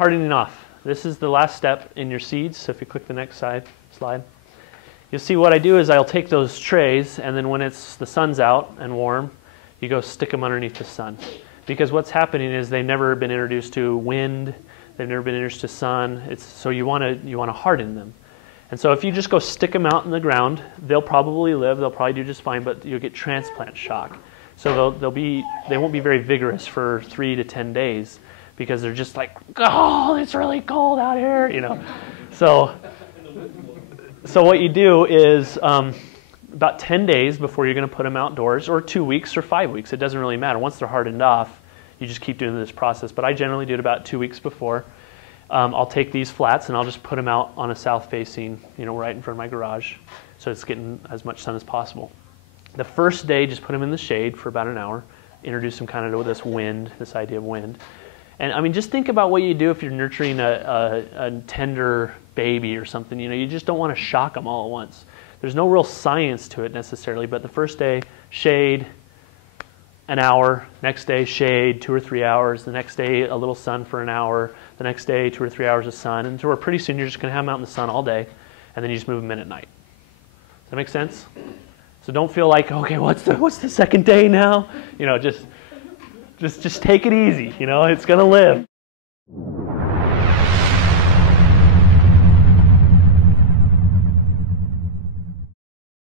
Hardening off. This is the last step in your seeds. So if you click the next slide, you'll see what I do is I'll take those trays, and then when the sun's out and warm, you go stick them underneath the sun. Because what's happening is they've never been introduced to wind, they've never been introduced to sun. So you want to harden them. And so if you just go stick them out in the ground, they'll probably live, they'll probably do just fine, but you'll get transplant shock. So they won't be very vigorous for 3 to 10 days because they're just like, oh, it's really cold out here, you know. So what you do is about 10 days before you're going to put them outdoors, or 2 weeks or 5 weeks, it doesn't really matter. Once they're hardened off, you just keep doing this process. But I generally do it about 2 weeks before. I'll take these flats and I'll just put them out on a south-facing, right in front of my garage, so it's getting as much sun as possible. The first day, just put them in the shade for about an hour, introduce them kind of to this wind, this idea of wind. And I mean, just think about what you do if you're nurturing a tender baby or something. You just don't want to shock them all at once. There's no real science to it necessarily, but the first day, shade, an hour, next day shade, 2 or 3 hours, the next day a little sun for an hour, the next day 2 or 3 hours of sun, and so pretty soon you're just going to have them out in the sun all day, and then you just move them in at night. Does that make sense? So don't feel like, okay, what's the second day now? Just take it easy. It's going to live.